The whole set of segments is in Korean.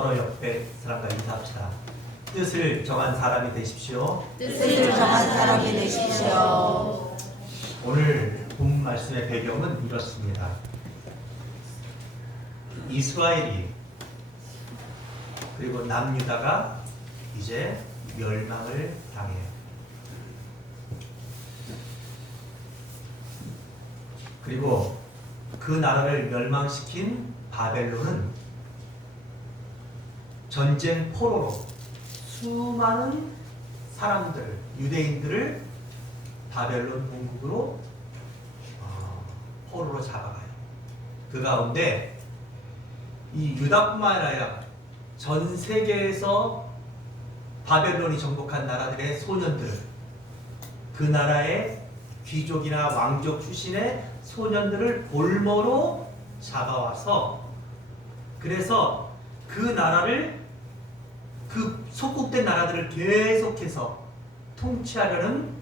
서로 옆에 사람과 인사합시다. 뜻을 정한 사람이 되십시오. 뜻을 정한 사람이 되십시오. 오늘 본 말씀의 배경은 이렇습니다. 이스라엘이 그리고 남유다가 이제 멸망을 당해요. 그리고 그 나라를 멸망시킨 바벨론은 전쟁 포로로 수많은 사람들, 유대인들을 바벨론 본국으로 포로로 잡아가요. 그 가운데 이 유다뿐만 아니라 전 세계에서 바벨론이 정복한 나라들의 소년들, 그 나라의 귀족이나 왕족 출신의 소년들을 볼모로 잡아와서 그래서 그 나라를 그 속국된 나라들을 계속해서 통치하려는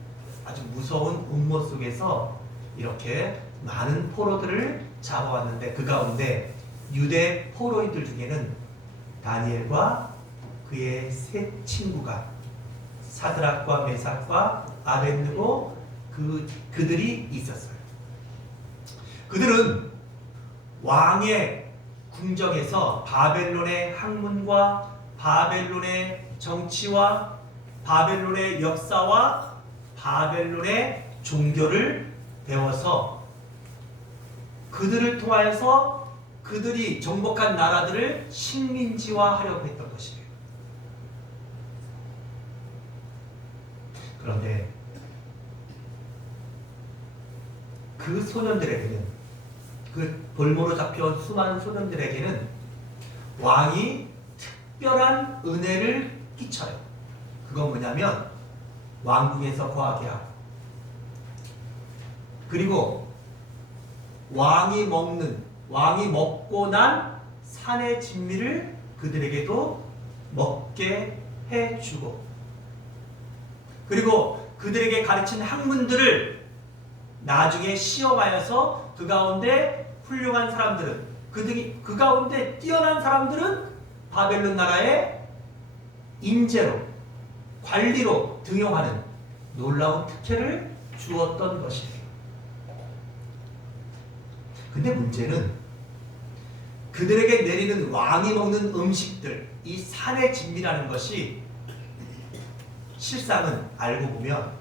아주 무서운 음모 속에서 이렇게 많은 포로들을 잡아왔는데 그 가운데 유대 포로인들 중에는 다니엘과 그의 세 친구가 사드락과 메삭과 아벳느고 그들이 있었어요. 그들은 왕의 궁정에서 바벨론의 학문과 바벨론의 정치와 바벨론의 역사와 바벨론의 종교를 배워서 그들을 통하여서 그들이 정복한 나라들을 식민지화하려고 했던 것이에요. 그런데 그 소년들에게는, 그 볼모로 잡혀온 수많은 소년들에게는 왕이 특별한 은혜를 끼쳐요. 그건 뭐냐면 왕궁에서 거하게 하고, 그리고 왕이 먹고 난 산의 진미를 그들에게도 먹게 해주고, 그리고 그들에게 가르친 학문들을 나중에 시험하여서 그 가운데 훌륭한 사람들은, 그 가운데 뛰어난 사람들은 바벨론 나라의 인재로, 관리로 등용하는 놀라운 특혜를 주었던 것이에요. 근데 문제는 그들에게 내리는 왕이 먹는 음식들, 이 산의 진미라는 것이 실상은 알고 보면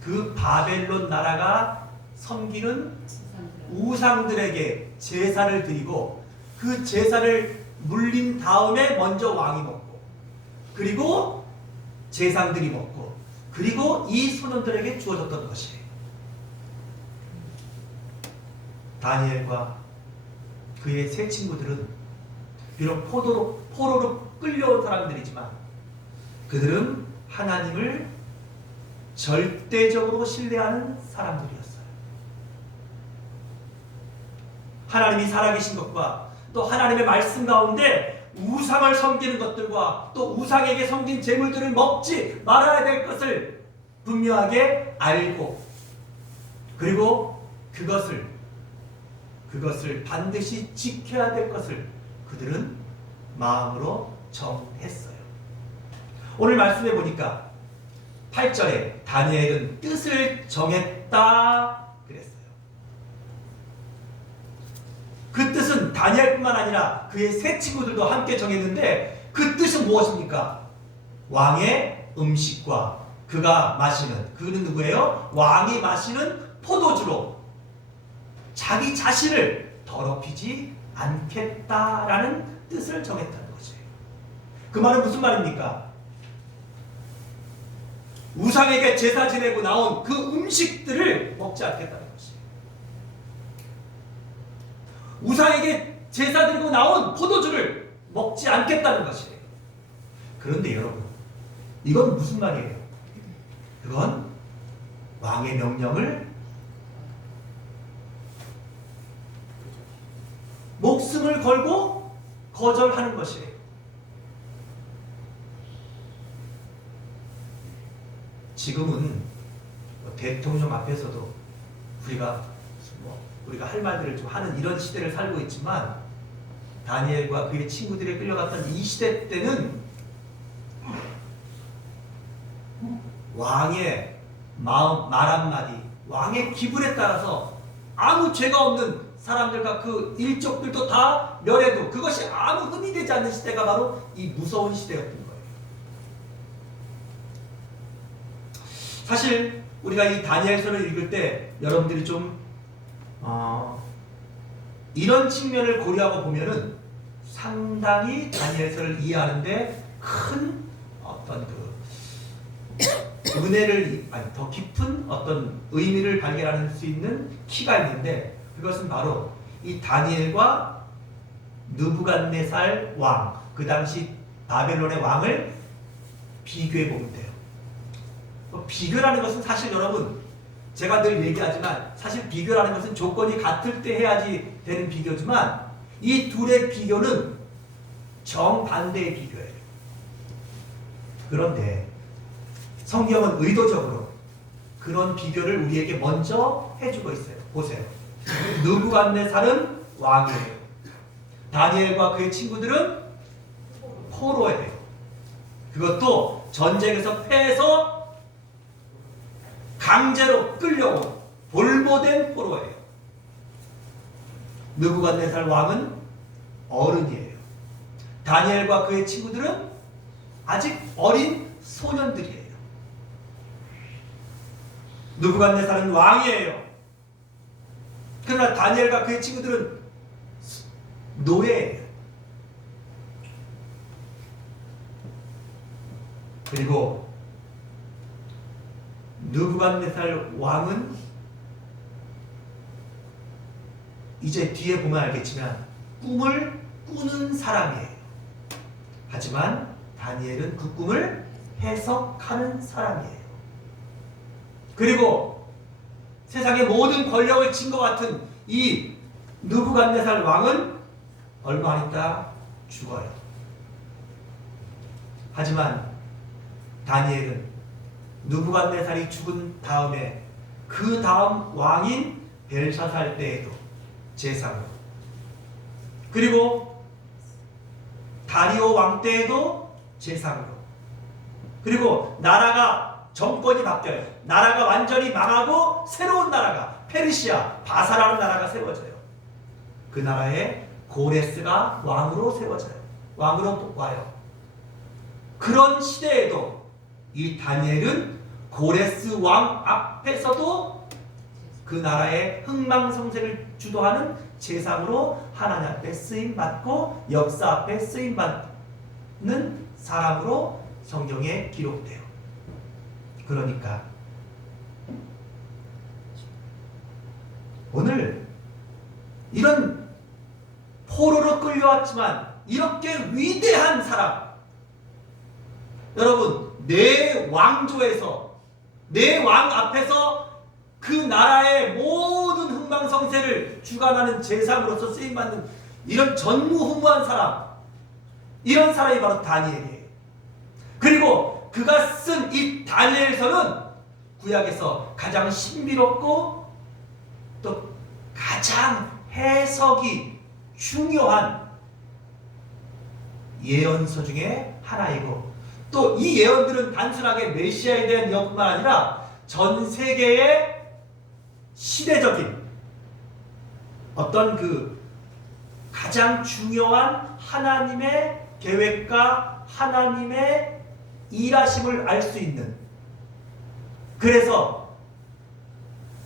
그 바벨론 나라가 섬기는 우상들에게 제사를 드리고 그 제사를 물린 다음에 먼저 왕이 먹고, 그리고 제상들이 먹고, 그리고 이 소년들에게 주어졌던 것이에요. 다니엘과 그의 세 친구들은 비록 포로로 끌려온 사람들이지만 그들은 하나님을 절대적으로 신뢰하는 사람들이었어요. 하나님이 살아계신 것과 또 하나님의 말씀 가운데 우상을 섬기는 것들과 또 우상에게 섬긴 제물들을 먹지 말아야 될 것을 분명하게 알고, 그리고 그것을 반드시 지켜야 될 것을 그들은 마음으로 정했어요. 오늘 말씀해 보니까 8절에 다니엘은 뜻을 정했다 그랬어요. 그 뜻은 다니엘뿐만 아니라 그의 세 친구들도 함께 정했는데 그 뜻은 무엇입니까? 왕의 음식과 그가 마시는, 그는 누구예요? 왕이 마시는 포도주로 자기 자신을 더럽히지 않겠다라는 뜻을 정했다는 것이에요. 그 말은 무슨 말입니까? 우상에게 제사 지내고 나온 그 음식들을 먹지 않겠다는 것이에요. 우상에게 제사 드리고 나온 포도주를 먹지 않겠다는 것이에요. 그런데 여러분, 이건 무슨 말이에요? 그건 왕의 명령을 목숨을 걸고 거절하는 것이에요. 지금은 대통령 앞에서도 우리가 할 말들을 좀 하는 이런 시대를 살고 있지만 다니엘과 그의 친구들이 끌려갔던 이 시대 때는 왕의 말 한마디, 왕의 기분에 따라서 아무 죄가 없는 사람들과 그 일족들도 다 멸해도 그것이 아무 흠이 되지 않는 시대가 바로 이 무서운 시대였던 거예요. 사실 우리가 이 다니엘서를 읽을 때 여러분들이 좀 이런 측면을 고려하고 보면은 상당히 다니엘서를 이해하는데 큰 어떤 그 은혜를, 아니 더 깊은 어떤 의미를 발견할 수 있는 키가 있는데, 그것은 바로 이 다니엘과 느부갓네살 왕, 그 당시 바벨론의 왕을 비교해 보면 돼요. 비교라는 것은 사실 여러분, 제가 늘 얘기하지만 사실 비교라는 것은 조건이 같을 때 해야지 되는 비교지만 이 둘의 비교는 정반대의 비교예요. 그런데 성경은 의도적으로 그런 비교를 우리에게 먼저 해주고 있어요. 보세요. 느부갓네살은 왕이에요. 다니엘과 그의 친구들은 포로예요. 그것도 전쟁에서 패해서 강제로 끌려온 볼모된 포로예요. 느부갓네살 왕은 어른이에요. 다니엘과 그의 친구들은 아직 어린 소년들이에요. 느부갓네살은 왕이에요. 그러나 다니엘과 그의 친구들은 노예예요. 그리고 느부갓네살 왕은 이제 뒤에 보면 알겠지만 꿈을 꾸는 사람이에요. 하지만 다니엘은 그 꿈을 해석하는 사람이에요. 그리고 세상의 모든 권력을 쥔 것 같은 이 느부갓네살 왕은 얼마 안 있다 죽어요. 하지만 다니엘은 느부갓네살이 죽은 다음에 그 다음 왕인 벨사살 때에도 제상으로, 그리고 다리오 왕 때에도 제상으로, 그리고 나라가 정권이 바뀌어요. 나라가 완전히 망하고 새로운 나라가 페르시아, 바사라는 나라가 세워져요. 그 나라에 고레스가 왕으로 세워져요. 왕으로 와요. 그런 시대에도 이 다니엘은 고레스 왕 앞에서도 그 나라의 흥망성쇠를 주도하는 제상으로 하나님 앞에 쓰임받고 역사 앞에 쓰임받는 사람으로 성경에 기록돼요. 그러니까 오늘 이런 포로로 끌려왔지만 이렇게 위대한 사람, 여러분, 내 왕조에서 내 왕 앞에서 그 나라의 모든 흥망성쇠를 주관하는 제사장으로서 쓰임받는 이런 전무후무한 사람, 이런 사람이 바로 다니엘이에요. 그리고 그가 쓴 이 다니엘서는 구약에서 가장 신비롭고 또 가장 해석이 중요한 예언서 중에 하나이고, 또 이 예언들은 단순하게 메시아에 대한 예언뿐만 아니라 전 세계의 시대적인 어떤 그 가장 중요한 하나님의 계획과 하나님의 일하심을 알 수 있는, 그래서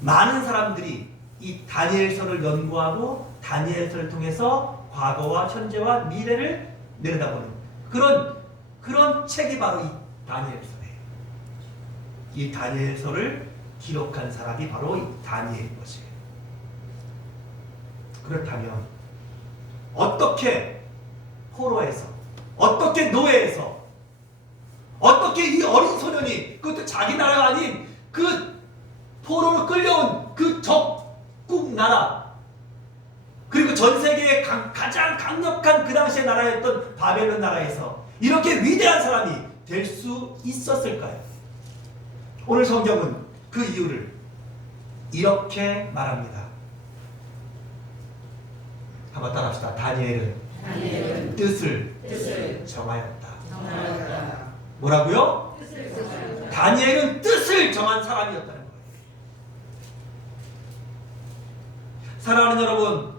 많은 사람들이 이 다니엘서를 연구하고 다니엘서를 통해서 과거와 현재와 미래를 내려다보는 그런 책이 바로 이 다니엘서예요. 이 다니엘서를 기록한 사람이 바로 이 다니엘인 것이에요. 그렇다면 어떻게 포로에서, 어떻게 노예에서, 어떻게 이 어린 소년이, 그것도 자기 나라가 아닌 그 포로로 끌려온 그 적국 나라, 그리고 전 세계의 가장 강력한 그 당시의 나라였던 바벨론 나라에서 이렇게 위대한 사람이 될 수 있었을까요? 오늘 성경은 그 이유를 이렇게 말합니다. 한번 따라합시다. 다니엘은 뜻을 정하였다. 뭐라고요? 다니엘은 뜻을 정한 사람이었다는 거예요. 사랑하는 여러분,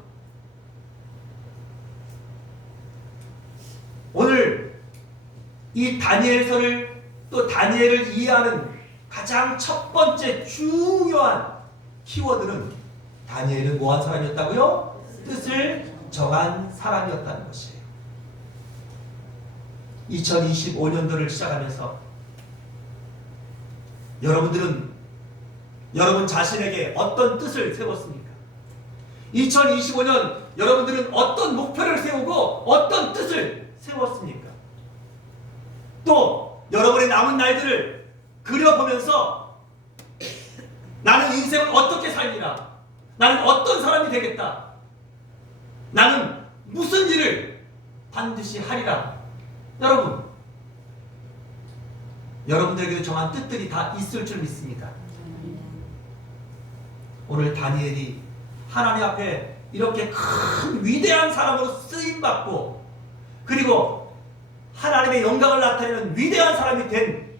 오늘 이 다니엘서를 또 다니엘을 이해하는 가장 첫 번째 중요한 키워드는 다니엘은 뭐한 사람이었다고요? 뜻을 정한 사람이었다는 것이에요. 2025년도를 시작하면서 여러분들은 여러분 자신에게 어떤 뜻을 세웠습니까? 2025년 여러분들은 어떤 목표를 세우고 어떤 뜻을 세웠습니까? 또 여러분의 남은 날들을 그려보면서 나는 인생을 어떻게 살리라, 나는 어떤 사람이 되겠다, 나는 무슨 일을 반드시 하리라. 여러분, 여러분들에게도 정한 뜻들이 다 있을 줄 믿습니다. 오늘 다니엘이 하나님 앞에 이렇게 큰 위대한 사람으로 쓰임받고 그리고 하나님의 영광을 나타내는 위대한 사람이 된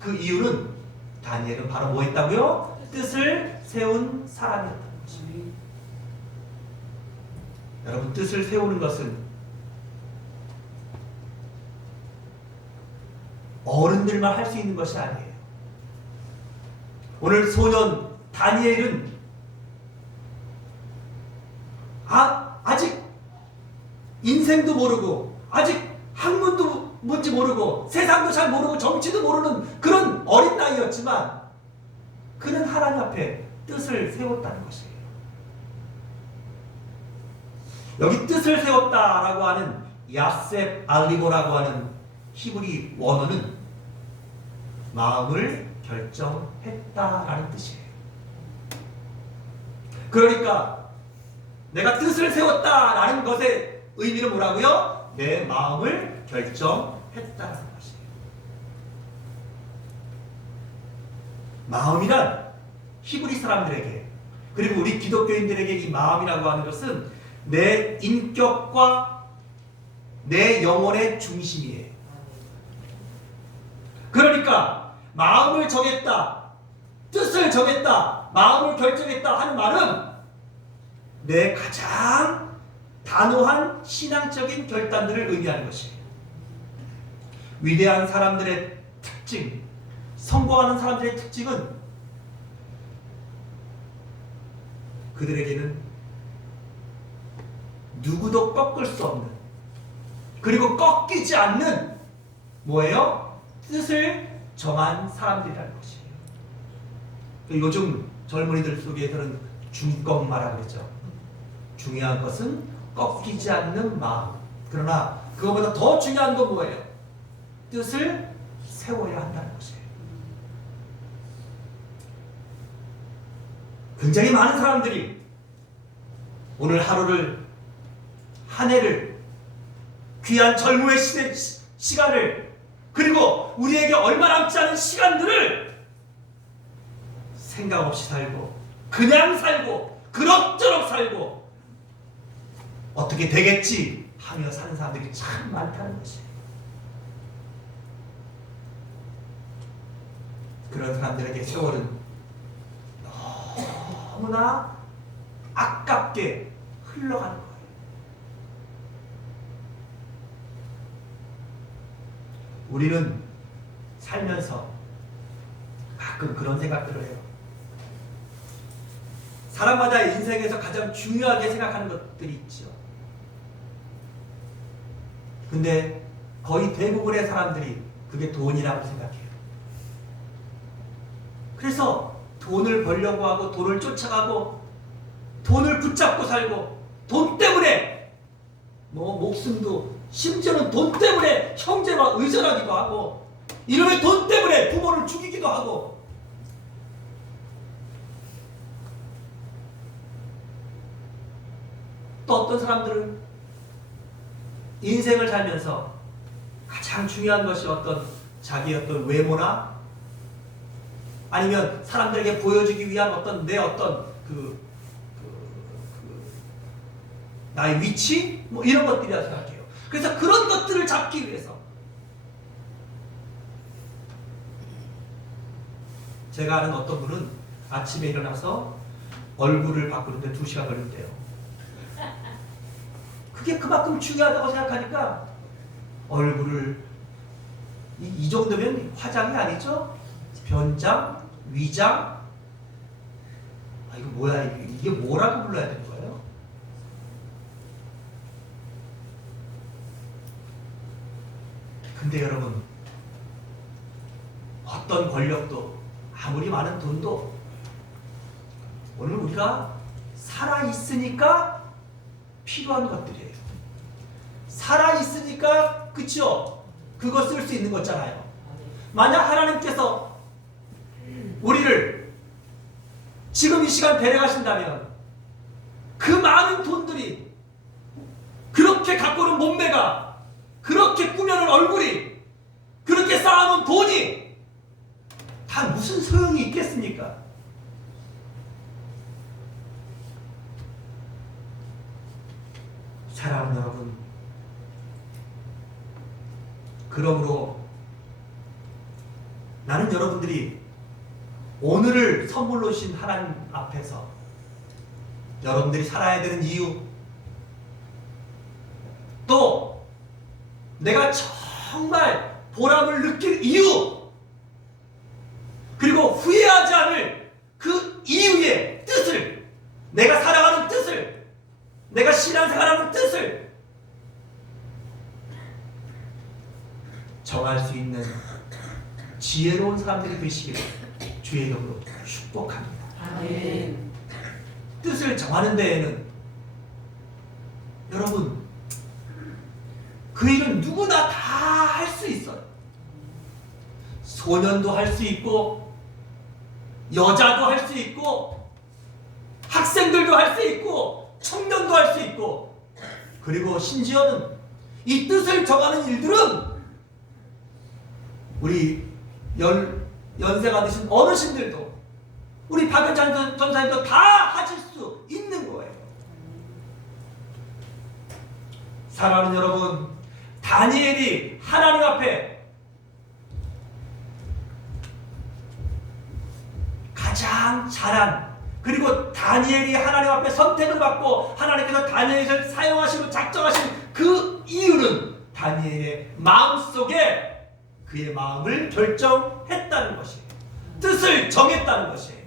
그 이유는 다니엘은 바로 뭐 했다고요? 뜻을 세운 사람이었다는 것입니다. 여러분, 뜻을 세우는 것은 어른들만 할 수 있는 것이 아니에요. 오늘 소년 다니엘은 아직 인생도 모르고 아직 학문도 뭔지 모르고 세상도 잘 모르고 정치도 모르는 그런 어린 나이였지만 그는 하나님 앞에 뜻을 세웠다는 것이에요. 여기 뜻을 세웠다라고 하는 야셉 알리고라고 하는 히브리 원어는 마음을 결정했다라는 뜻이에요. 그러니까 내가 뜻을 세웠다라는 것의 의미는 뭐라고요? 내 마음을 결정했다라는 것이에요. 마음이란 히브리 사람들에게 그리고 우리 기독교인들에게 이 마음이라고 하는 것은 내 인격과 내 영혼의 중심이에요. 그러니까 마음을 정했다, 뜻을 정했다, 마음을 결정했다 하는 말은 내 가장 단호한 신앙적인 결단들을 의미하는 것이에요. 위대한 사람들의 특징, 성공하는 사람들의 특징은 그들에게는 누구도 꺾을 수 없는 그리고 꺾이지 않는 뭐예요? 뜻을 정한 사람들이라는 것이에요. 요즘 젊은이들 속에서는 중꺾마라고 그러죠. 중요한 것은 꺾이지 않는 마음. 그러나 그것보다 더 중요한 건 뭐예요? 뜻을 세워야 한다는 것이에요. 굉장히 많은 사람들이 오늘 하루를, 한 해를, 귀한 젊음의 시간을 그리고 우리에게 얼마 남지 않은 시간들을 생각 없이 살고 그냥 살고 그럭저럭 살고 어떻게 되겠지 하며 사는 사람들이 참 많다는 것이에요. 그런 사람들에게 세월은 너무나 아깝게 흘러가는 거예요. 우리는 살면서 가끔 그런 생각들을 해요. 사람마다 인생에서 가장 중요하게 생각하는 것들이 있죠. 근데 거의 대부분의 사람들이 그게 돈이라고 생각해요. 그래서 돈을 벌려고 하고 돈을 쫓아가고 돈을 붙잡고 살고 돈 때문에 목숨도 심지어는 돈 때문에 형제와 의존하기도 하고 이놈의 돈 때문에 부모를 죽이기도 하고 또 어떤 사람들은 인생을 살면서 가장 중요한 것이 어떤 자기의 어떤 외모나 아니면 사람들에게 보여주기 위한 어떤 내 어떤 나의 위치, 뭐 이런 것들이라 생각해요. 그래서 그런 것들을 잡기 위해서 제가 아는 어떤 분은 아침에 일어나서 얼굴을 바꾸는데 2시간 걸린대요. 그게 그만큼 중요하다고 생각하니까 얼굴을 이 정도면 화장이 아니죠? 변장, 위장, 이거 뭐야, 이게 뭐라고 불러야 되는 거예요? 근데 여러분, 어떤 권력도 아무리 많은 돈도 오늘 우리가 살아있으니까 필요한 것들이에요. 살아있으니까, 그쵸? 그거 쓸 수 있는 거잖아요. 만약 하나님께서 우리를 지금 이 시간 데려가신다면 그 많은 돈들이, 그렇게 갖고 오는 몸매가, 그렇게 꾸며놓은 얼굴이, 그렇게 쌓아놓은 돈이 다 무슨 소용이 있겠습니까? 사랑하는 여러분, 그러므로 나는 여러분들이 오늘을 선물로 주신 하나님 앞에서 여러분들이 살아야 되는 이유, 또 내가 정말 보람을 느낄 이유, 그리고 후회하지 않을 그 이유의 뜻을, 내가 살아가는 뜻을, 내가 신앙생활하는 뜻을 정할 수 있는 지혜로운 사람들이 되시기를 주의 이름으로 축복합니다. 아멘. 뜻을 정하는 데에는 여러분, 그 일은 누구나 다 할 수 있어요. 소년도 할 수 있고, 여자도 할 수 있고, 학생들도 할 수 있고, 청년도 할 수 있고, 그리고 심지어는 이 뜻을 정하는 일들은 우리 연세가 드신 어르신들도, 우리 박은찬 전사님도 다 하실 수 있는 거예요. 사랑하는 여러분, 다니엘이 하나님 앞에 가장 잘한, 그리고 다니엘이 하나님 앞에 선택을 받고 하나님께서 다니엘을 사용하시고 작정하신 그 이유는 다니엘의 마음속에 그의 마음을 결정했다는 것이에요. 뜻을 정했다는 것이에요.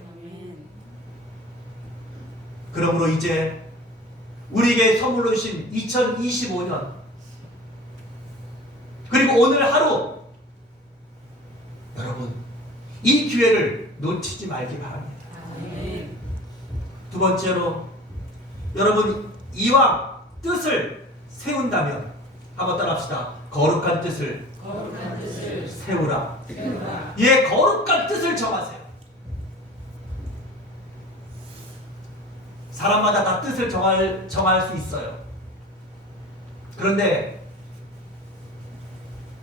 그러므로 이제 우리에게 선물로 주신 2025년, 그리고 오늘 하루, 여러분 이 기회를 놓치지 말기 바랍니다. 두 번째로, 여러분 이왕 뜻을 세운다면 한번 따라합시다. 거룩한 뜻을 세우라. 예, 거룩한 뜻을 정하세요. 사람마다 다 뜻을 정할 수 있어요. 그런데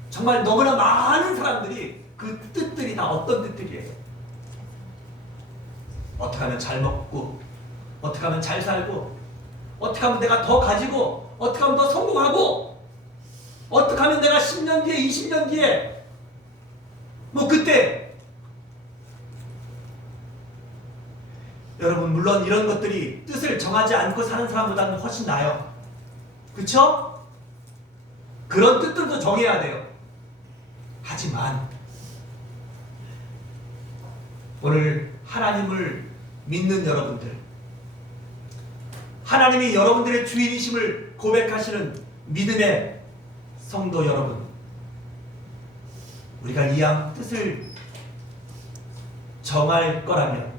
정말 너무나 많은 사람들이 그 뜻들이 다 어떤 뜻들이에요? 어떻게 하면 잘 먹고, 어떻게 하면 잘 살고, 어떻게 하면 내가 더 가지고, 어떻게 하면 더 성공하고, 어떻게 하면 내가 10년 뒤에, 20년 뒤에, 뭐 그때, 여러분 물론 이런 것들이 뜻을 정하지 않고 사는 사람보다는 훨씬 나아요. 그쵸? 그런 뜻들도 정해야 돼요. 하지만 오늘 하나님을 믿는 여러분들, 하나님이 여러분들의 주인이심을 고백하시는 믿음의 성도 여러분, 우리가 이왕 뜻을 정할 거라면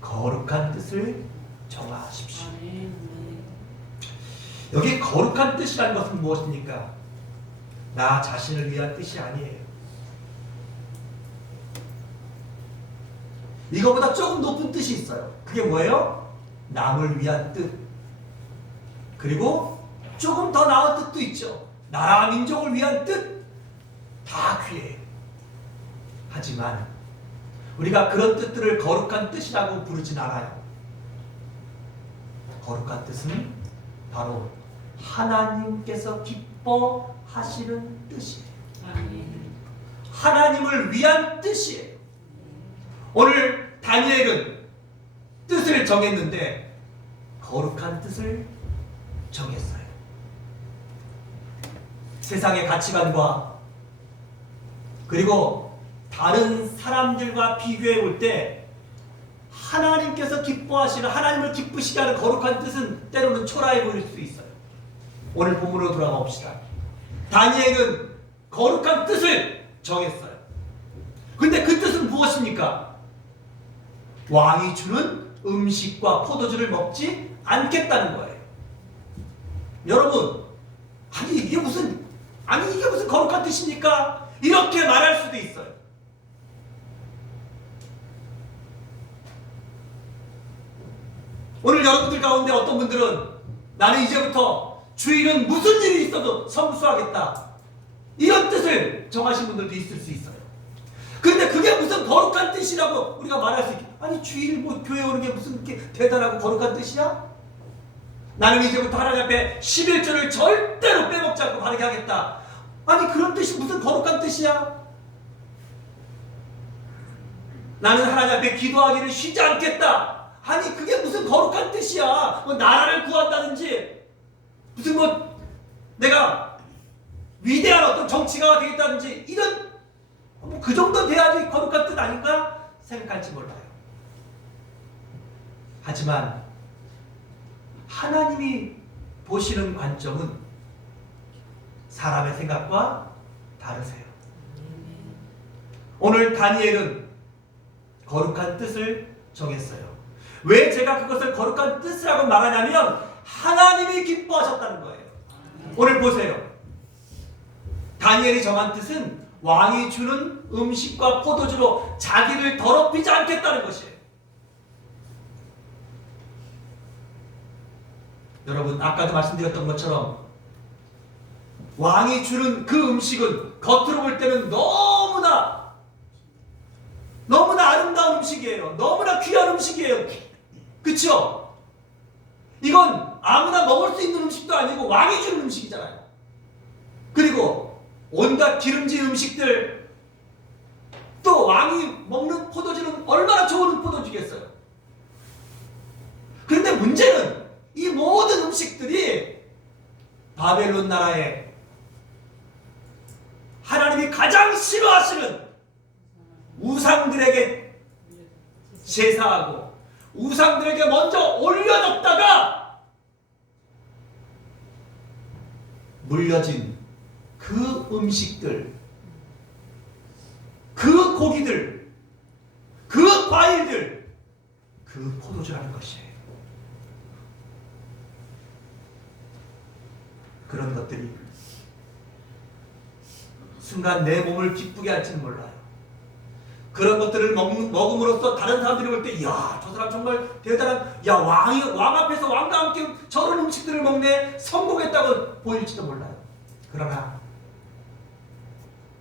거룩한 뜻을 정하십시오. 여기 거룩한 뜻이라는 것은 무엇입니까? 나 자신을 위한 뜻이 아니에요. 이거보다 조금 높은 뜻이 있어요. 그게 뭐예요? 남을 위한 뜻. 그리고 조금 더 나은 뜻도 있죠. 나라와 민족을 위한 뜻. 다 귀해요. 하지만 우리가 그런 뜻들을 거룩한 뜻이라고 부르진 않아요. 거룩한 뜻은 바로 하나님께서 기뻐하시는 뜻이에요. 하나님을 위한 뜻이에요. 오늘 다니엘은 뜻을 정했는데 거룩한 뜻을 정했어요. 세상의 가치관과 그리고 다른 사람들과 비교해 볼 때 하나님께서 기뻐하시는, 하나님을 기쁘시게 하는 거룩한 뜻은 때로는 초라해 보일 수 있어요. 오늘 본문으로 돌아가 봅시다. 다니엘은 거룩한 뜻을 정했어요. 근데 그 뜻은 무엇입니까? 왕이 주는 음식과 포도주를 먹지 않겠다는 거예요. 여러분, 이게 무슨 거룩한 뜻입니까? 이렇게 말할 수도 있어요. 오늘 여러분들 가운데 어떤 분들은 나는 이제부터 주일은 무슨 일이 있어도 성수하겠다, 이런 뜻을 정하신 분들도 있을 수 있어요. 그런데 그게 무슨 거룩한 뜻이라고 우리가 말할 수 있겠다. 아니, 주일 교회 오는 게 무슨 그렇게 대단하고 거룩한 뜻이야? 나는 이제부터 하나님 앞에 11조를 절대로 빼먹지 않고 바르게 하겠다. 아니, 그런 뜻이 무슨 거룩한 뜻이야? 나는 하나님 앞에 기도하기를 쉬지 않겠다. 아니, 그게 무슨 거룩한 뜻이야? 나라를 구한다든지, 무슨 내가 위대한 어떤 정치가가 되겠다든지, 이런 그 정도 돼야지 거룩한 뜻 아닌가 생각할지 몰라요. 하지만 하나님이 보시는 관점은 사람의 생각과 다르세요. 오늘 다니엘은 거룩한 뜻을 정했어요. 왜 제가 그것을 거룩한 뜻이라고 말하냐면 하나님이 기뻐하셨다는 거예요. 오늘 보세요. 다니엘이 정한 뜻은 왕이 주는 음식과 포도주로 자기를 더럽히지 않겠다는 것이에요. 여러분, 아까도 말씀드렸던 것처럼 왕이 주는 그 음식은 겉으로 볼 때는 너무나 아름다운 음식이에요. 너무나 귀한 음식이에요. 그쵸? 이건 아무나 먹을 수 있는 음식도 아니고 왕이 주는 음식이잖아요. 그리고 온갖 기름진 음식들, 또 왕이 먹는 포도주는 얼마나 좋은 포도주겠어요. 그런데 문제는 이 모든 음식들이 바벨론 나라에 하나님이 가장 싫어하시는 우상들에게 제사하고 우상들에게 먼저 올려줬다가 물려진 그 음식들, 그 고기들, 그 과일들, 그 포도주라는 것이에요. 그런 것들이 순간 내 몸을 기쁘게 할지는 몰라요. 그런 것들을 먹음으로써 다른 사람들이 볼 때, 이야, 저 사람 정말 대단한, 야, 왕 앞에서 왕과 함께 저런 음식들을 먹네, 성공했다고 보일지도 몰라요. 그러나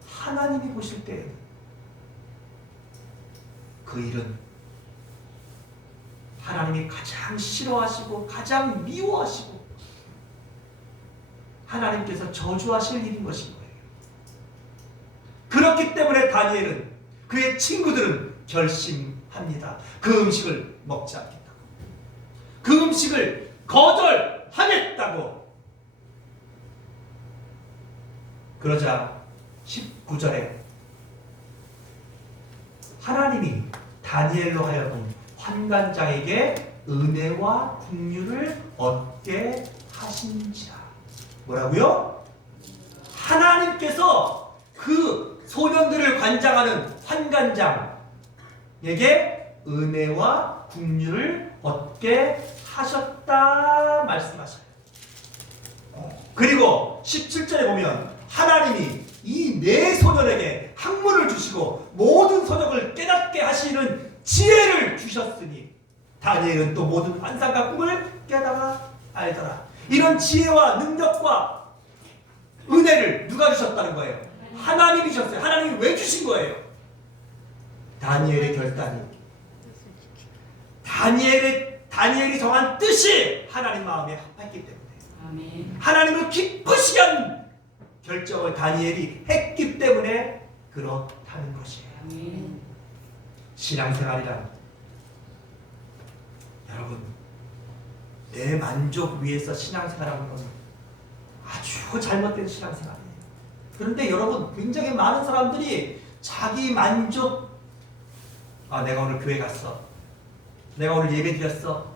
하나님이 보실 때 그 일은 하나님이 가장 싫어하시고 가장 미워하시고 하나님께서 저주하실 일인 것인 거예요. 그렇기 때문에 다니엘은, 그의 친구들은 결심합니다. 그 음식을 먹지 않겠다고. 그 음식을 거절하겠다고. 그러자 19절에 하나님이 다니엘로 하여금 환관장에게 은혜와 긍휼을 얻게 하신지라. 뭐라고요? 하나님께서 그 소년들을 관장하는 환관장에게 은혜와 긍휼을 얻게 하셨다 말씀하셔요. 그리고 17절에 보면 하나님이 이 네 소년에게 학문을 주시고 모든 서적을 깨닫게 하시는 지혜를 주셨으니 다니엘은 또 모든 환상과 꿈을 깨달아 알더라. 이런 지혜와 능력과 은혜를 누가 주셨다는 거예요? 하나님이 주셨어요. 하나님이 왜 주신 거예요? 다니엘의 결단이, 다니엘이 정한 뜻이 하나님 마음에 합했기 때문에 아멘. 하나님을 기쁘시게 한 결정을 다니엘이 했기 때문에 그렇다는 것이에요. 아멘. 신앙생활이란 여러분 내 만족 위해서 신앙생활하는 건 아주 잘못된 신앙생활이에요. 그런데 여러분 굉장히 많은 사람들이 자기 만족 내가 오늘 교회 갔어. 내가 오늘 예배 드렸어.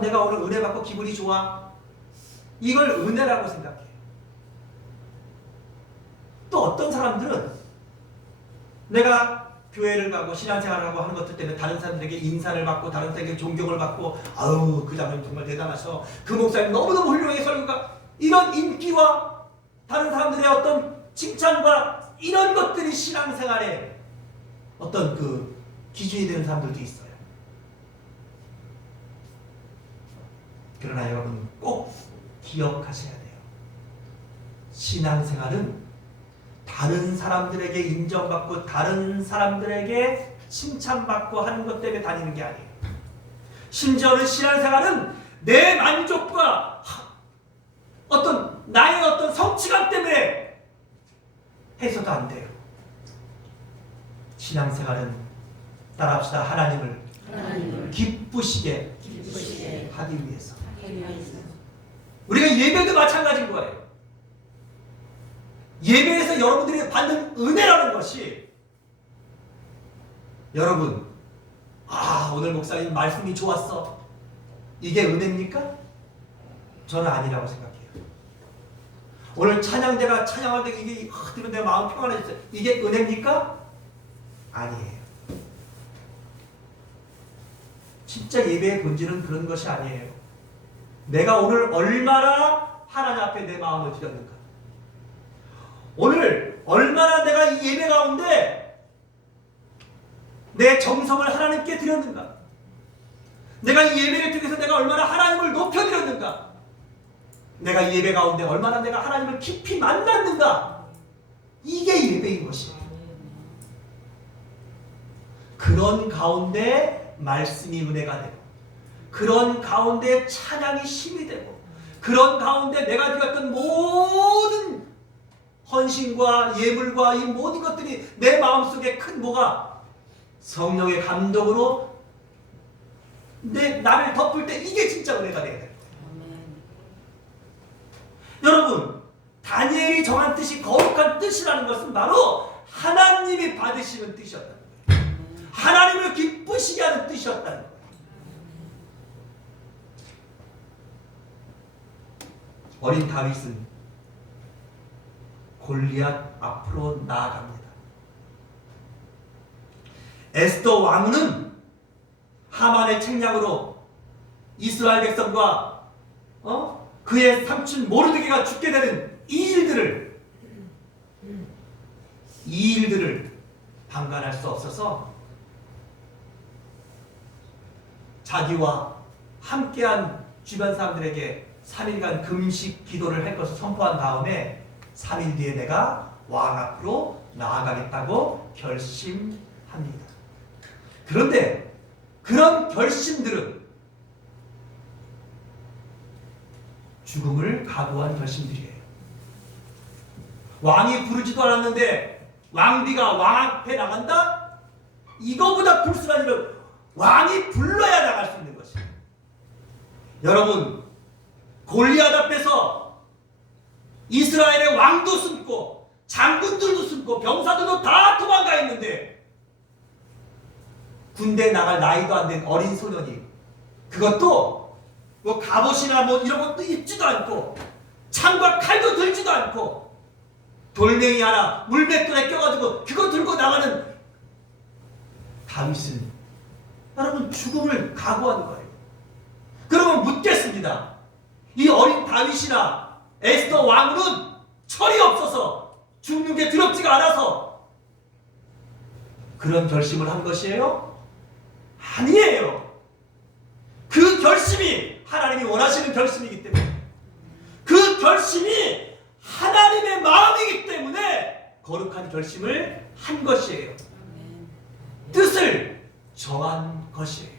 내가 오늘 은혜 받고 기분이 좋아. 이걸 은혜라고 생각해요. 또 어떤 사람들은 내가 교회를 가고 신앙생활을 하고 하는 것들 때문에 다른 사람들에게 인사를 받고 다른 사람에게 존경을 받고 아우 그 장로님 정말 대단하셔. 그 목사님 너무너무 훌륭하게 설교가 이런 인기와 다른 사람들의 어떤 칭찬과 이런 것들이 신앙생활의 어떤 그 기준이 되는 사람들도 있어요. 그러나 여러분 꼭 기억하셔야 돼요. 신앙생활은 다른 사람들에게 인정받고 다른 사람들에게 칭찬받고 하는 것 때문에 다니는 게 아니에요. 심지어는 신앙생활은 내 만족과 어떤 나의 어떤 성취감 때문에 해서도 안 돼요. 신앙생활은 따라합시다. 하나님을 기쁘시게 하기 위해서. 우리가 예배도 마찬가지인 거예요. 예배에서 여러분들이 받는 은혜라는 것이 여러분 오늘 목사님 말씀이 좋았어. 이게 은혜입니까? 저는 아니라고 생각해요. 오늘 찬양대가 찬양할 때 이게 들으면 내 마음 평안해졌어요. 이게 은혜입니까? 아니에요. 진짜 예배의 본질은 그런 것이 아니에요. 내가 오늘 얼마나 하나님 앞에 내 마음을 드렸는가. 오늘 얼마나 내가 이 예배 가운데 내 정성을 하나님께 드렸는가. 내가 이 예배를 통해서 내가 얼마나 하나님을 높여드렸는가. 내가 이 예배 가운데 얼마나 내가 하나님을 깊이 만났는가. 이게 예배인 것이에요. 그런 가운데 말씀이 은혜가 되고 그런 가운데 찬양이 힘이 되고 그런 가운데 내가 드렸던 모든 헌신과 예물과 이 모든 것들이 내 마음속에 큰 뭐가 성령의 감동으로 나를 덮을 때 이게 진짜 은혜가 돼야 돼요. 여러분 다니엘이 정한 뜻이 거룩한 뜻이라는 것은 바로 하나님이 받으시는 뜻이었다는 거예요. 하나님을 기쁘시게 하는 뜻이었다는 거예요. 어린 다윗은 골리앗 앞으로 나아갑니다. 에스더 왕은 하만의 책략으로 이스라엘 백성과 그의 삼촌 모르드게가 죽게 되는 이 일들을 방관할 수 없어서 자기와 함께한 주변 사람들에게 3일간 금식 기도를 할 것을 선포한 다음에 3일 뒤에 내가 왕 앞으로 나아가겠다고 결심합니다. 그런데 그런 결심들은 죽음을 각오한 결심들이에요. 왕이 부르지도 않았는데 왕비가 왕 앞에 나간다? 이거보다 불순한 일은 왕이 불러야 나갈 수 있는 것이에요. 여러분 골리앗 앞에서 이스라엘의 왕도 숨고 장군들도 숨고 병사들도 다 도망가 있는데 군대 나갈 나이도 안 된 어린 소년이 그것도 뭐 갑옷이나 뭐 이런 것도 입지도 않고 창과 칼도 들지도 않고 돌멩이 하나 물맷돌에 껴가지고 그거 들고 나가는 다윗은 여러분 죽음을 각오하는 거예요. 그러면 묻겠습니다. 이 어린 다윗이나 에스더 왕은 철이 없어서 죽는 게 두렵지가 않아서 그런 결심을 한 것이에요? 아니에요. 그 결심이 하나님이 원하시는 결심이기 때문에 그 결심이 하나님의 마음이기 때문에 거룩한 결심을 한 것이에요. 뜻을 정한 것이에요.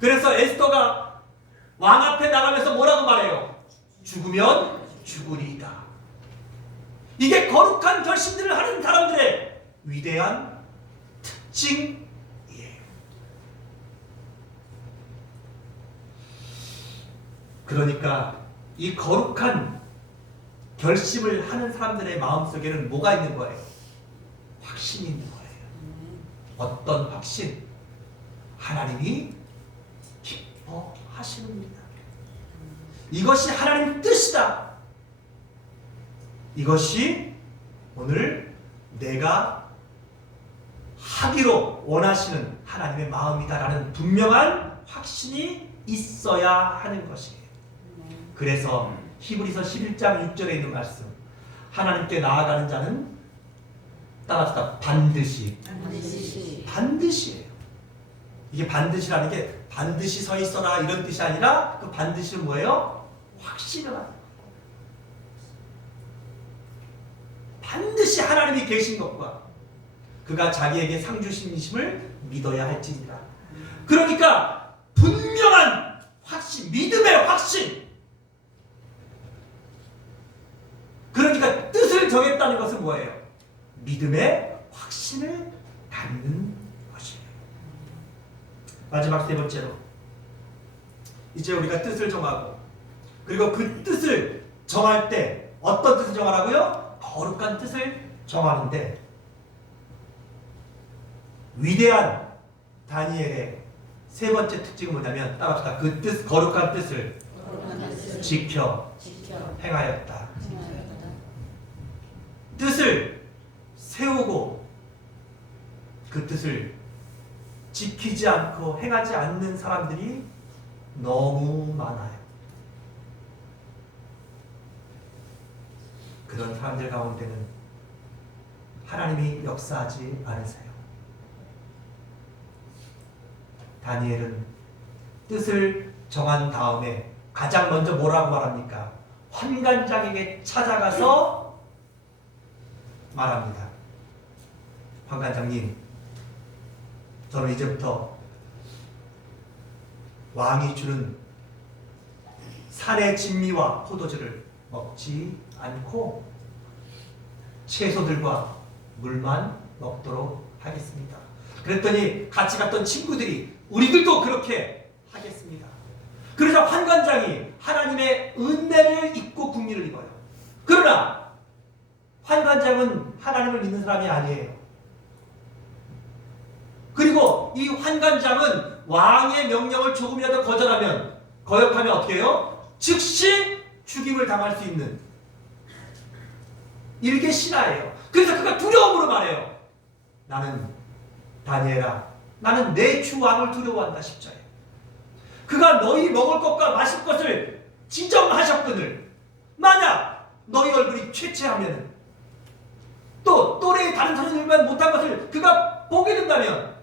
그래서 그래서 에스더가 왕 앞에 나가면서 뭐라고 말해요? 죽으면 죽으리이다. 이게 거룩한 결심들을 하는 사람들의 위대한 특징이에요. 그러니까 이 거룩한 결심을 하는 사람들의 마음속에는 뭐가 있는 거예요? 확신이 있는 거예요. 어떤 확신? 하나님이 기뻐하시는입니다. 이것이 하나님 뜻이다. 이것이 오늘 내가 하기로 원하시는 하나님의 마음이다라는 분명한 확신이 있어야 하는 것이에요. 그래서 히브리서 11장 6절에 있는 말씀, 하나님께 나아가는 자는 따라서 반드시예요. 이게 반드시라는 게 반드시 서 있어라 이런 뜻이 아니라 그 반드시는 뭐예요? 확신을 하는 거예요. 반드시 하나님이 계신 것과 그가 자기에게 상 주심을 믿어야 할지니라. 그러니까 분명한 확신, 믿음의 확신. 그러니까 뜻을 정했다는 것은 뭐예요? 믿음의 확신을 갖는 것이에요. 마지막 세 번째로, 이제 우리가 뜻을 정하고, 그리고 그 뜻을 정할 때 어떤 뜻을 정하라고요? 거룩한 뜻을 정하는데, 위대한 다니엘의 세 번째 특징은 뭐냐면, 따라합시다. 그 뜻, 거룩한 뜻을 지켜 행하였다. 뜻을 세우고 그 뜻을 지키지 않고 행하지 않는 사람들이 너무 많아요. 그런 사람들 가운데는 하나님이 역사하지 않으세요. 다니엘은 뜻을 정한 다음에 가장 먼저 뭐라고 말합니까? 환관장에게 찾아가서 말합니다. 환관장님, 저는 이제부터 왕이 주는 산의 진미와 포도주를 먹지 않고 채소들과 물만 먹도록 하겠습니다. 그랬더니 같이 갔던 친구들이 우리들도 그렇게 하겠습니다. 그러자 환관장이 하나님의 은혜를 입고 국리를 입어요. 그러나 환관장은 하나님을 믿는 사람이 아니에요. 그리고 이 환관장은 왕의 명령을 조금이라도 거역하면 어떻게 해요? 즉시 죽임을 당할 수 있는 이게 신하예요. 그래서 그가 두려움으로 말해요. 나는 다니엘아, 나는 내 주 왕을 두려워한다. 10절에 그가 너희 먹을 것과 마실 것을 지정하셨거늘 만약 너희 얼굴이 쾌쾌하면 또 또래의 다른 선생님만 못한 것을 그가 보게 된다면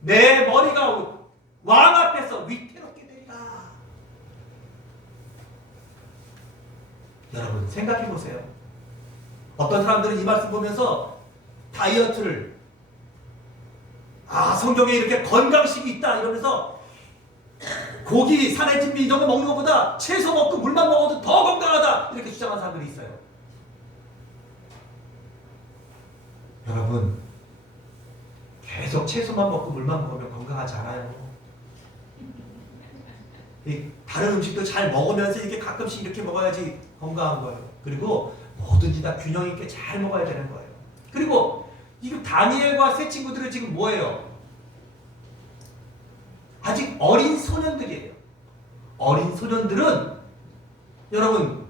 내 머리가 왕 앞에서 위태롭게 되리라. 여러분 생각해 보세요. 어떤 사람들은 이 말씀 보면서 다이어트를 성경에 이렇게 건강식이 있다 이러면서 고기, 산의 진미 이런 거 먹는 것보다 채소 먹고 물만 먹어도 더 건강하다 이렇게 주장하는 사람들이 있어요. 여러분 계속 채소만 먹고 물만 먹으면 건강하지 않아요. 다른 음식도 잘 먹으면서 이렇게 가끔씩 이렇게 먹어야지 건강한 거예요. 그리고 뭐든지 다 균형 있게 잘 먹어야 되는 거예요. 그리고 이 다니엘과 세 친구들은 지금 뭐예요? 아직 어린 소년들이에요. 어린 소년들은 여러분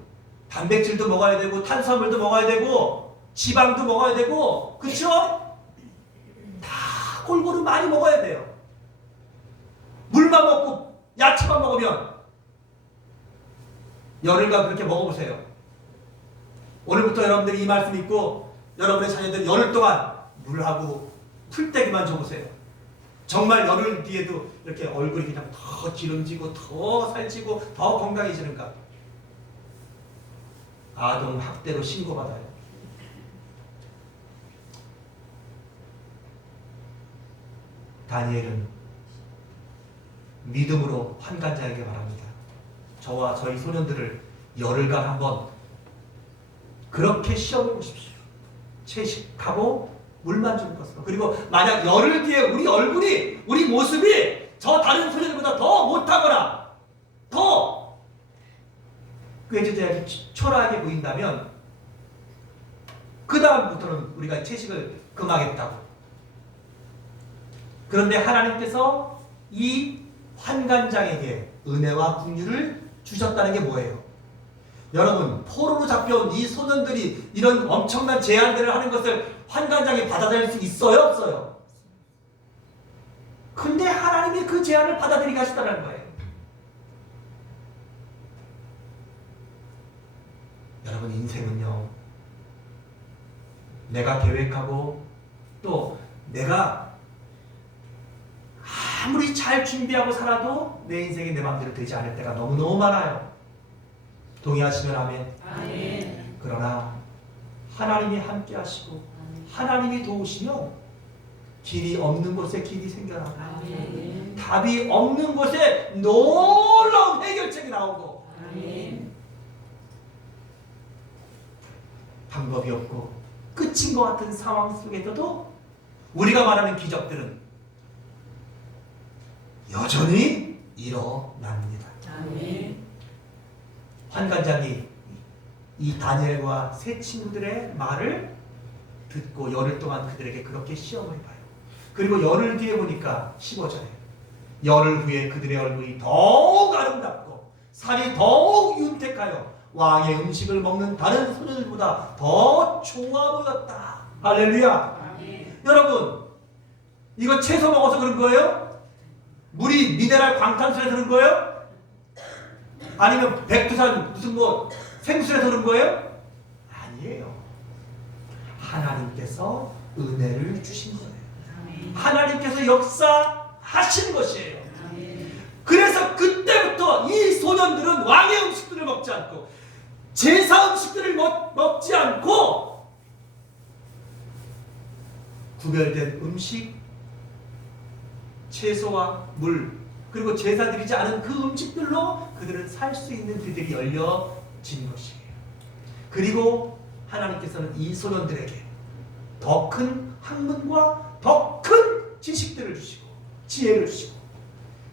단백질도 먹어야 되고 탄수화물도 먹어야 되고 지방도 먹어야 되고 그쵸? 다 골고루 많이 먹어야 돼요. 물만 먹고 야채만 먹으면 열흘간 그렇게 먹어보세요. 오늘부터 여러분들이 이 말씀 읽고 여러분의 자녀들 열흘 동안 물하고 풀떼기만 줘보세요. 정말 열흘 뒤에도 이렇게 얼굴이 그냥 더 기름지고 더 살찌고 더 건강해지는가? 아동 학대로 신고받아요. 다니엘은 믿음으로 환관자에게 말합니다. 저와 저희 소년들을 열흘간 한번 그렇게 시험해 보십시오. 채식하고 물만 줄 것으로. 그리고 만약 열흘 뒤에 우리 얼굴이, 우리 모습이 저 다른 소년들보다 더 못하거나 더 외제자에게 초라하게 보인다면 그 다음부터는 우리가 채식을 금하겠다고. 그런데 하나님께서 이 환관장에게 은혜와 긍휼을 주셨다는 게 뭐예요? 여러분, 포로로 잡혀온 이 소년들이 이런 엄청난 제안들을 하는 것을 환관장이 받아들일 수 있어요? 없어요? 근데 하나님이 그 제안을 받아들이게 하시다는 거예요. 여러분, 인생은요, 내가 계획하고 또 내가 아무리 잘 준비하고 살아도 내 인생이 내 마음대로 되지 않을 때가 너무너무 많아요. 동의하시면 아멘. 아멘. 그러나 하나님이 함께 하시고 하나님이 도우시면 길이 없는 곳에 길이 생겨나고 아멘. 답이 없는 곳에 놀라운 해결책이 나오고 아멘. 방법이 없고 끝인 것 같은 상황 속에서도 우리가 말하는 기적들은 여전히 일어납니다. 아멘. 환관장이 이 다니엘과 세 친구들의 말을 듣고 열흘 동안 그들에게 그렇게 시험을 봐요. 그리고 열흘 뒤에 보니까 15절에 열흘 후에 그들의 얼굴이 더욱 아름답고 살이 더욱 윤택하여 왕의 음식을 먹는 다른 소년들보다 더 좋아 보였다. 할렐루야. 아멘. 여러분, 이거 채소 먹어서 그런 거예요? 물이 미네랄 광탄수에서 그런 거예요? 아니면 백두산 무슨 뭐 생수에서 그런 거예요? 아니에요. 하나님께서 은혜를 주신 거예요. 아멘. 하나님께서 역사하신 것이에요. 아멘. 그래서 그때부터 이 소년들은 왕의 음식들을 먹지 않고 제사 음식들을 먹지 않고 구별된 음식, 채소와 물, 그리고 제사 드리지 않은 그 음식들로 그들은 살 수 있는 길들이 열려진 것이에요. 그리고 하나님께서는 이 소년들에게 더 큰 학문과 더 큰 지식들을 주시고 지혜를 주시고,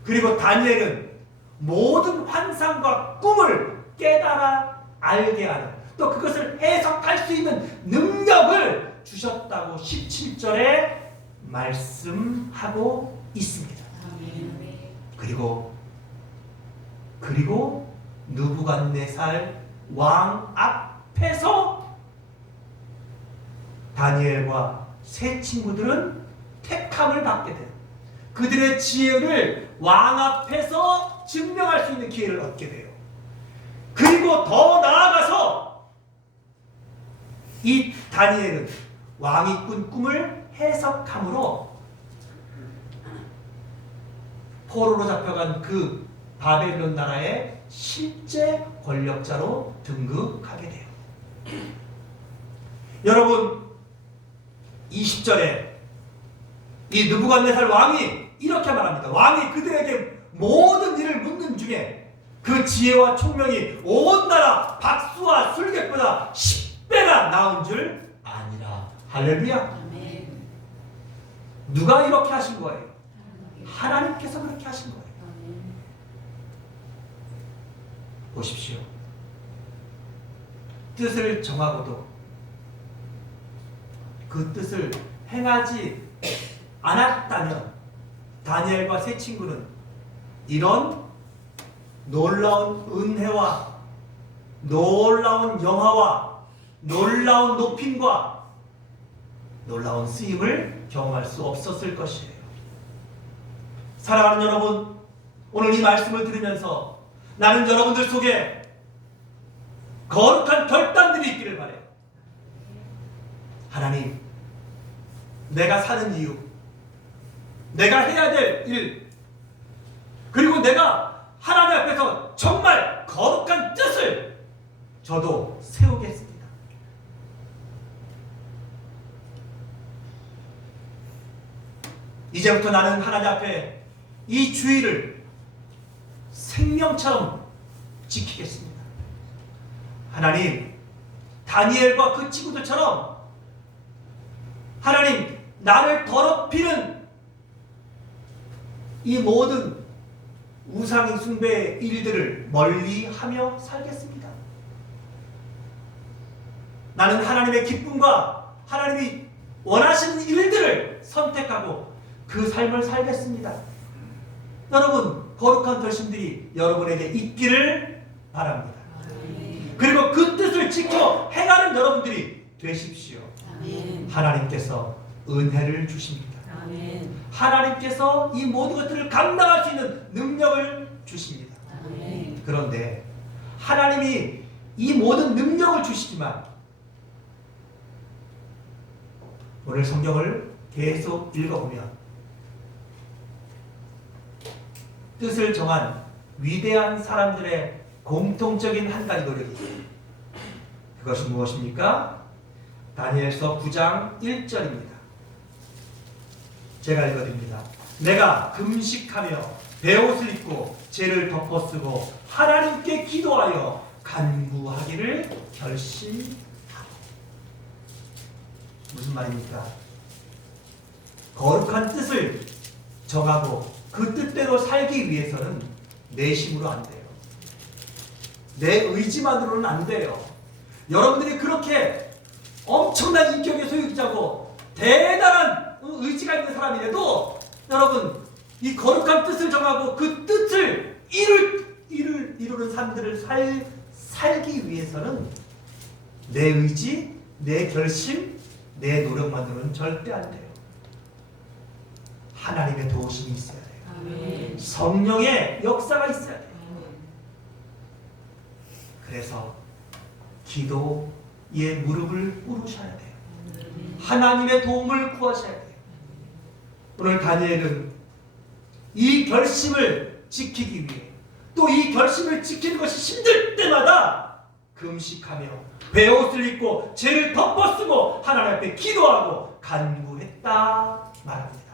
그리고 다니엘은 모든 환상과 꿈을 깨달아 알게 하는, 또 그것을 해석할 수 있는 능력을 주셨다고 17절에 말씀하고 있습니다. 그리고 느부갓네살 왕 앞에서 다니엘과 세 친구들은 택함을 받게 돼요. 그들의 지혜를 왕 앞에서 증명할 수 있는 기회를 얻게 돼요. 그리고 더 나아가서 이 다니엘은 왕이 꾼 꿈을 해석함으로 포로로 잡혀간 그 바벨론 나라의 실제 권력자로 등극하게 돼요. 여러분, 20절에 이 느부갓네살 왕이 이렇게 말합니다. 왕이 그들에게 모든 일을 묻는 중에 그 지혜와 총명이 온 나라 박수와 술객보다 10배나 나은 줄 아니라. 할렐루야. 아멘. 누가 이렇게 하신 거예요? 하나님께서 그렇게 하신 거예요. 아멘. 보십시오. 뜻을 정하고도 그 뜻을 행하지 않았다면 다니엘과 세 친구는 이런 놀라운 은혜와 놀라운 영화와 놀라운 높임과 놀라운 쓰임을 경험할 수 없었을 것이에요. 사랑하는 여러분, 오늘 이 말씀을 들으면서 나는 여러분들 속에 거룩한 결단들이 있기를 바라요. 하나님, 내가 사는 이유, 내가 해야 될 일, 그리고 내가 하나님 앞에서 정말 거룩한 뜻을 저도 세우겠습니다. 이제부터 나는 하나님 앞에 이 주의를 생명처럼 지키겠습니다. 하나님, 다니엘과 그 친구들처럼 하나님, 나를 더럽히는 이 모든 우상 숭배의 일들을 멀리하며 살겠습니다. 나는 하나님의 기쁨과 하나님이 원하시는 일들을 선택하고 그 삶을 살겠습니다. 여러분, 거룩한 결심들이 여러분에게 있기를 바랍니다. 그리고 그 뜻을 지켜 행하는 여러분들이 되십시오. 하나님께서 은혜를 주십니다. 하나님께서 이 모든 것들을 감당할 수 있는 능력을 주십니다. 그런데 하나님이 이 모든 능력을 주시지만 오늘 성경을 계속 읽어보면 뜻을 정한 위대한 사람들의 공통적인 한 가지 노력이 있어요. 그것이 무엇입니까? 다니엘서 9장 1절입니다. 제가 읽어드립니다. 내가 금식하며 베옷을 입고 죄를 덮어쓰고 하나님께 기도하여 간구하기를 결심하고. 무슨 말입니까? 거룩한 뜻을 정하고 그 뜻대로 살기 위해서는 내 힘으로 안 돼요. 내 의지만으로는 안 돼요. 여러분들이 그렇게 엄청난 인격의 소유자고 대단한 의지가 있는 사람이라도 여러분, 이 거룩한 뜻을 정하고 그 뜻을 이루는 삶들을 살기 위해서는 내 의지, 내 결심, 내 노력만으로는 절대 안 돼요. 하나님의 도우심이 있어야 돼요. 성령의 역사가 있어야 돼요. 그래서 기도의 무릎을 꿇으셔야 돼요. 하나님의 도움을 구하셔야 돼요. 오늘 다니엘은 이 결심을 지키기 위해 또 이 결심을 지키는 것이 힘들 때마다 금식하며 베옷을 입고 죄를 덮어쓰고 하나님 앞에 기도하고 간구했다 말합니다.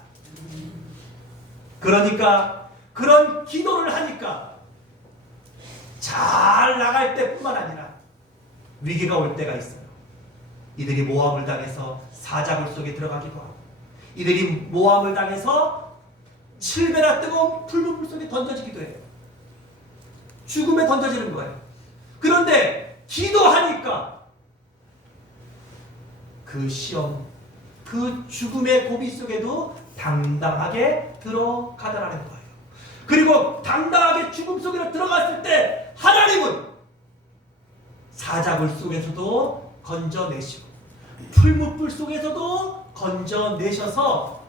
그러니까 그런 기도를 하니까 잘 나갈 때뿐만 아니라 위기가 올 때가 있어요. 이들이 모함을 당해서 사자굴 속에 들어가기도 하고, 이들이 모함을 당해서 7배나 뜨거운 풀무불 속에 던져지기도 해요. 죽음에 던져지는 거예요. 그런데 기도하니까 그 시험, 그 죽음의 고비 속에도 당당하게 들어가더라는 거예요. 그리고 당당하게 죽음 속으로 들어갔을 때 하나님은 사자굴 속에서도 건져내시고 풀무불 속에서도 건져내셔서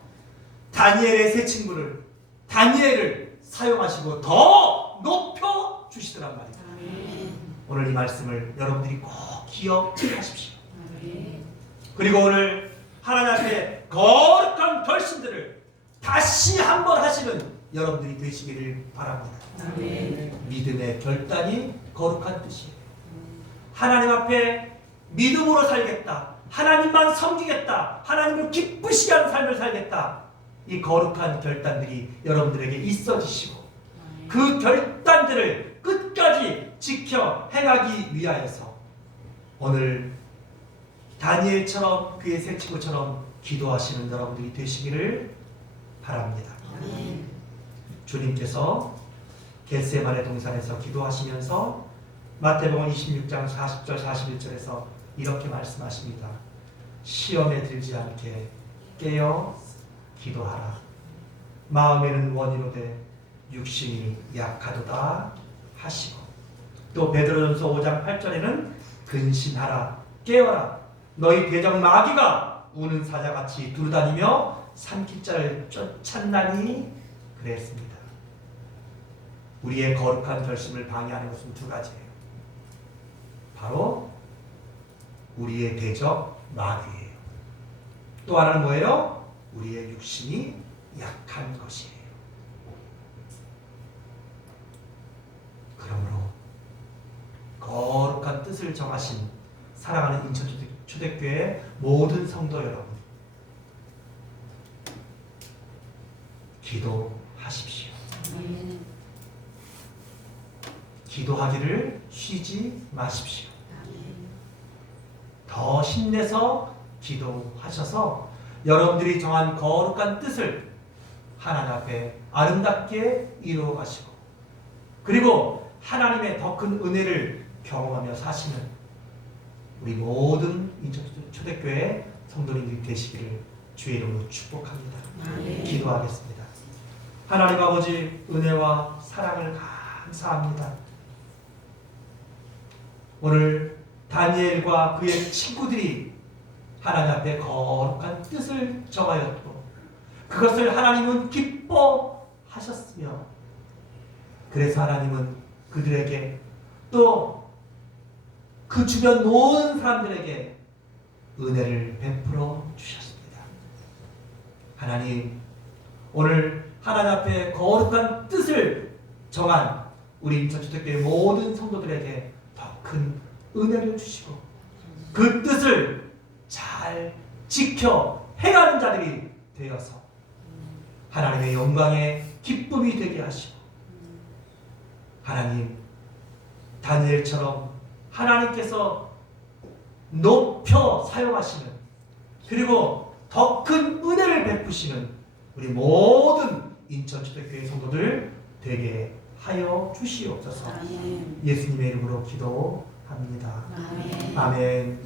다니엘의 세 친구를, 다니엘을 사용하시고 더 높여주시더란 말입니다. 오늘 이 말씀을 여러분들이 꼭 기억하십시오. 그리고 오늘 하나님 앞에 거룩한 결심들을 다시 한번 하시는 여러분들이 되시기를 바랍니다. 믿음의 결단이 거룩한 뜻이에요. 하나님 앞에 믿음으로 살겠다, 하나님만 섬기겠다, 하나님을 기쁘시게 하는 삶을 살겠다, 이 거룩한 결단들이 여러분들에게 있어지시고 그 결단들을 끝까지 지켜 행하기 위하여서 오늘 다니엘처럼 그의 세 친구처럼 기도하시는 여러분들이 되시기를 바랍니다. 주님께서 겟세마네 동산에서 기도하시면서 마태복음 26장 40절 41절에서 이렇게 말씀하십니다. 시험에 들지 않게 깨어 기도하라. 마음에는 원이로되 육신이 약하도다 하시고, 또 베드로전서 5장 8절에는 근신하라, 깨어라. 너희 대적 마귀가 우는 사자같이 두루다니며 삼킬자를 쫓았나니 그랬습니다. 우리의 거룩한 결심을 방해하는 것은 두 가지예요. 바로 우리의 대적 마귀예요. 또 하나는 뭐예요? 우리의 육신이 약한 것이에요. 그러므로 거룩한 뜻을 정하신 사랑하는 인천초대교회 모든 성도 여러분, 기도하십시오. 기도하기를 쉬지 마십시오. 아멘. 더 힘내서 기도하셔서 여러분들이 정한 거룩한 뜻을 하나님 앞에 아름답게 이루어가시고, 그리고 하나님의 더 큰 은혜를 경험하며 사시는 우리 모든 인천초대교회 성도님들이 되시기를 주의 이름으로 축복합니다. 아멘. 기도하겠습니다. 하나님 아버지, 은혜와 사랑을 감사합니다. 오늘 다니엘과 그의 친구들이 하나님 앞에 거룩한 뜻을 정하였고, 그것을 하나님은 기뻐하셨으며, 그래서 하나님은 그들에게 또 그 주변 모든 사람들에게 은혜를 베풀어 주셨습니다. 하나님, 오늘 하나님 앞에 거룩한 뜻을 정한 우리 인천초대교회 모든 성도들에게 더 큰 은혜를 주시고, 그 뜻을 잘 지켜 행하는 자들이 되어서 하나님의 영광의 기쁨이 되게 하시고, 하나님, 다니엘처럼 하나님께서 높여 사용하시는, 그리고 더 큰 은혜를 베푸시는 우리 모든 인천초대교회 성도들 되게 하여 주시옵소서. 아멘. 예수님의 이름으로 기도합니다. 아멘. 아멘.